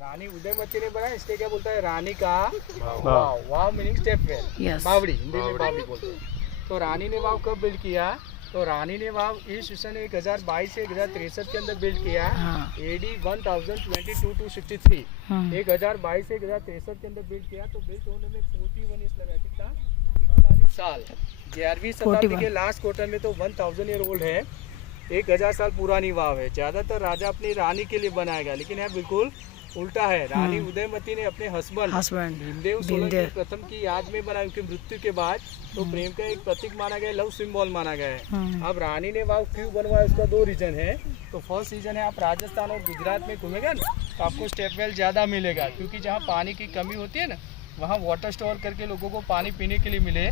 रानी उदयमती ने बनाया, इसके क्या बोलता है, रानी का वाव। वाव मीनिंग स्टेप वेल, बावड़ी, हिंदी में बावड़ी बोलते हैं। तो रानी ने वाव कब बिल्ड किया? तो रानी ने वाव ईस्वी सन 1022 से 1063 के अंदर बिल्ड किया। एडी 1022 टू 63, 1022 से 1063 के अंदर बिल्ड किया। तो बिल्ड होने में 41 ईयर्स लगा। कितना? 41 साल। 11वीं शताब्दी के लास्ट क्वार्टर में तो 1000 ईयर ओल्ड है। 1000 साल पुरानी वाव है। ज्यादातर राजा अपनी रानी के लिए बनाएगा, लेकिन यह बिल्कुल उल्टा है। रानी उदयमती ने अपने हस्बैंड भीमदेव सोलंकी प्रथम की याद में बनाई, उनकी मृत्यु के बाद। तो प्रेम का एक प्रतीक माना गया, लव सिंबल माना गया है। अब रानी ने वाव क्यों बनवाया, उसका 2 रीजन है। तो फर्स्ट रीजन है, आप राजस्थान और गुजरात में घूमेगा ना तो आपको स्टेप वेल ज्यादा मिलेगा, क्योंकि जहाँ पानी की कमी होती है ना वहाँ वाटर स्टोर करके लोगों को पानी पीने के लिए मिले।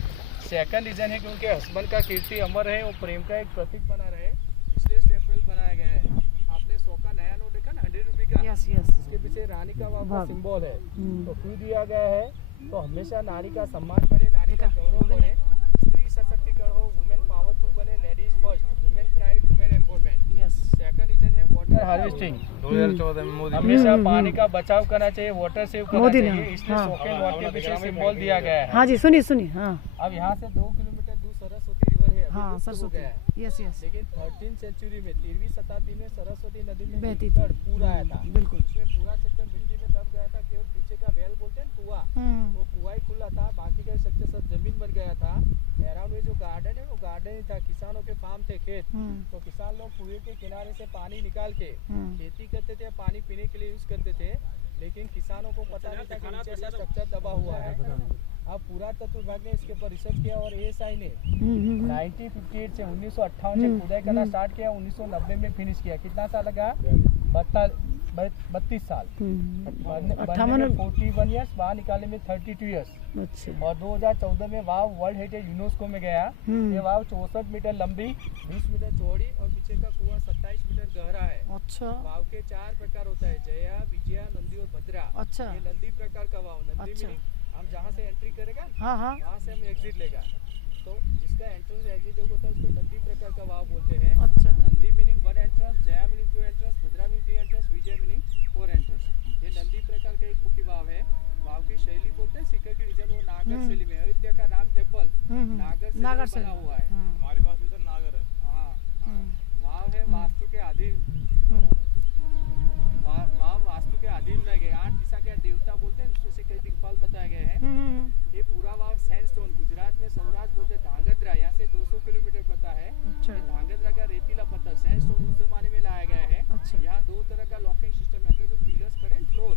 सेकंड रीजन है कि उनके हस्बैंड का कीर्ति अमर है और प्रेम का एक प्रतीक बना रहे, इसलिए स्टेप वेल बनाया गया है। आपने 100 का नया नोट देखा ना, 100 रुपये का, इसके पीछे रानी का वाव का सिंबल है। तो क्यों दिया गया है? तो हमेशा नारी का सम्मान बढ़े, नारी का गौरव बढ़े, स्त्री सशक्तिकरण हो, वुमेन पावरफुल बने, ladies first, women pride, women empowerment. Second reason है वाटर हार्वेस्टिंग। 2014 में मोदी हमेशा पानी का बचाव करना चाहिए, वाटर सेव करना चाहिए, इसलिए सोकेन वाटर के पीछे सिंबल दिया गया है। हाँ जी, सुनिए। हाँ, अब यहाँ से 2 किलोमीटर दूर सरस्वती रिवर है। हाँ, सरस्वती, यस। लेकिन 13th सेंचुरी में, 13वीं शताब्दी में सरस्वती नदी में बहती थी, पूरा आया था। बिल्कुल। उसमें पूरा सेक्शन मिट्टी में दब गया था, केवल पीछे का वेल बोलते हैं कुआं, वो कुआं ही खुला था, बाकी का सेक्शन सब जमीन बन गया था। अराउंड में जो गार्डन है वो गार्डन ही था, किसानों के फार्म थे, खेत। तो किसान लोग कुएं के किनारे से पानी निकाल के खेती करते थे, पानी पीने के लिए यूज करते थे। लेकिन किसानों को पता नहीं था कि नीचे से स्ट्रक्चर दबा हुआ है। अब पुरातत्व विभाग ने इसके ऊपर रिसर्च किया और एएसआई ने 1958 से 1958 से खुदाई करना स्टार्ट किया, 1990 में फिनिश किया। कितना साल लगा? 32 साल। 41 ईयर्स, बाहर निकालने में 32 ईयर्स। और 2014 में वाव वर्ल्ड हेरिटेज यूनेस्को में गया। ये वाव 64 मीटर लंबी, 20 मीटर चौड़ी और पीछे का कुआं 27 मीटर गहरा है। अच्छा। वाव के 4 प्रकार होता है, जया, विजया, नंदी और भद्रा। अच्छा। ये नंदी प्रकार का वाव। नंदी मीनिंग हम जहाँ से एंट्री करेगा वहाँ से हम एग्जिट लेगा, तो जिसका एंट्रेंस एग्जिट होता है उसको नंदी प्रकार का वाव बोलते हैं। अच्छा। Nandi meaning 1 entrance, Jaya meaning 2 entrance, Bhadra meaning 3 entrance, Vijay meaning 4 entrance. ये नंदी प्रकार का एक मुख्य वाव है। वाव की शैली बोलते हैं, सिक्का की डिजाइन वो नागर शैली में। अयोध्या का राम टेम्पल नागर से बना हुआ है। हमारे पास भी सर नागर है। हाँ, वाव है वास्तु के अधीन, वाव वास्तु के अधीन रह गए। 8 दिशा के देवता बोलते हैं, उसमें से कई दिक्पाल बताए गए हैं। ये पूरा वाव सैंडस्टोन, गुजरात में सौराष्ट्र बोलते हैं धांगध्रा, यहाँ से 200 किलोमीटर पड़ता है। धांगध्रा का रेतीला पत्थर सैंडस्टोन उस जमाने में लाया गया है। यहाँ 2 तरह का लॉकिंग सिस्टम है, अंदर जो पिलर्स खड़े हैं फ्लोर,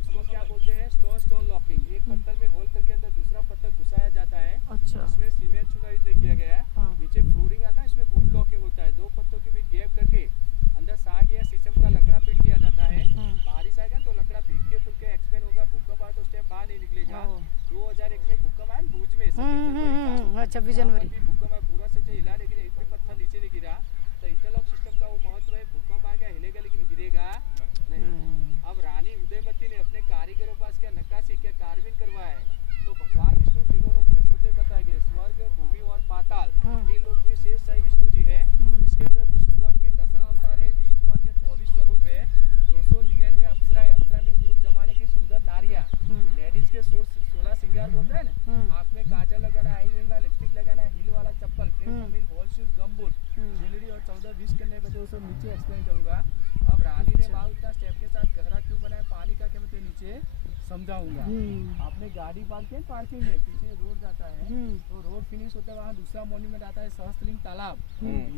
उसको क्या बोलते हैं? Stone locking. एक पत्थर में होल करके अंदर दूसरा पत्थर घुसाया जाता है। इसमें सीमेंट चूना यूज किया गया है। नीचे फ्लोरिंग आता है, इसमें वुड लॉकिंग होता है। 2 पत्तों के बीच गैप करके अंदर साग या शीशम का लकड़ा फिट किया जाता है। बारिश आएगा तो लकड़ा भीग के फुल के एक्सपेंड होगा, भूकंप आए तो स्टेप बाहर नहीं निकलेगा। 2001 में भूकंप आया भुज में, 26 जनवरी भूकंप आया, पूरा सेक्शन हिला लेकिन एक भी पत्थर नीचे नहीं गिरा। तो इंटरलॉक सिस्टम का वो महत्व है, भूकंप आ गया हिलेगा लेकिन गिरेगा नहीं। अब रानी उदयमती ने अपने कारीगरों पास क्या नक्काशी, क्या कार्विंग करवाया है। तो भगवान विष्णु तीनों लोक में सोते बताए गए, स्वर्ग, भूमि और पाताल। 3 लोक में शेष शाही विष्णु जी है। इसके अंदर विष्णु भगवान के 10 अवतार है, विष्णु भगवान के 24 स्वरूप है, 299 अप्सरा है। अप्सरा में उस जमाने की सुंदर नारियां, लेडीज के 16 श्रृंगार बोलते हैं ना, आँख में काजल लगाना, आई लगाना, लिपस्टिक लगाना, हील वाला चप्पल, हॉल शूज, गम बूट, ज्वेलरी और 14 विश करने पे तो सब नीचे एक्सप्लेन करूंगा। अब रानी ने वाव इतना स्टेप के साथ गहरा क्यों बनाया, पानी का क्या मतलब नीचे समझाऊंगा। आपने गाड़ी पार्क किया पार्किंग में, पीछे रोड जाता है, तो रोड फिनिश होता है, वहाँ दूसरा मॉन्यूमेंट आता है सहस्त्रलिंग तालाब।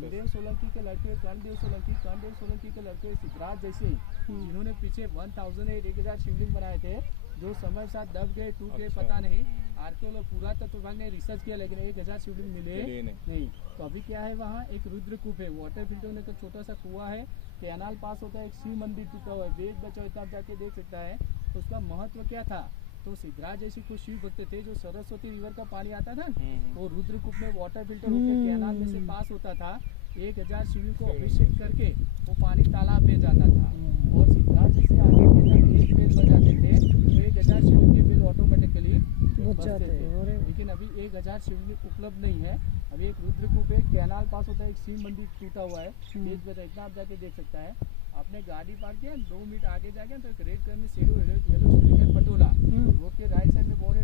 देव सोलंकी के लड़के कर्णदेव सोलंकी के लड़के सिद्धराज जैसे, जिन्होंने पीछे 1000 शिवलिंग बनाए थे, जो समय साथ दब गए, टूट गए, पता नहीं। आर्कियोलॉजी पुरातत्व विभाग ने रिसर्च किया लेकिन 1000 शिवलिंग मिले नहीं। तो अभी क्या है, वहाँ एक रुद्रकूप है, वाटर फिल्टर होने का छोटा सा कुआं है, कैनाल पास होता है, एक शिव मंदिर टूटा हुआ है, बेच बचाओ इतना जाके देख सकता है। तो उसका महत्व क्या था? तो सिद्धराज जैसे कुछ शिव भक्त थे, जो सरस्वती रिवर का पानी आता था वो रुद्रकूप में वाटर फिल्टर होकर कैनाल में से पास होता था। 1000 शिवलिंग को अभिषेक करके वो पानी तालाब में जाता था। और सिद्धराज जैसे आगे एक बेल बजाते थे तो 1000 शिवलिंग के बेल ऑटोमेटिकली बजते थे। लेकिन अभी 1000 शिवलिंग उपलब्ध नहीं है। अभी एक रुद्रकूप है, कैनाल पास होता है, एक शिव मंदिर टूटा हुआ है, इतना आप जाके देख सकता है। आपने गाड़ी पार्क किया 2 मिनट आगे जाके तो एक रेड कलर में shadow yellow splitter Patola road के राइट साइड में बोर्ड है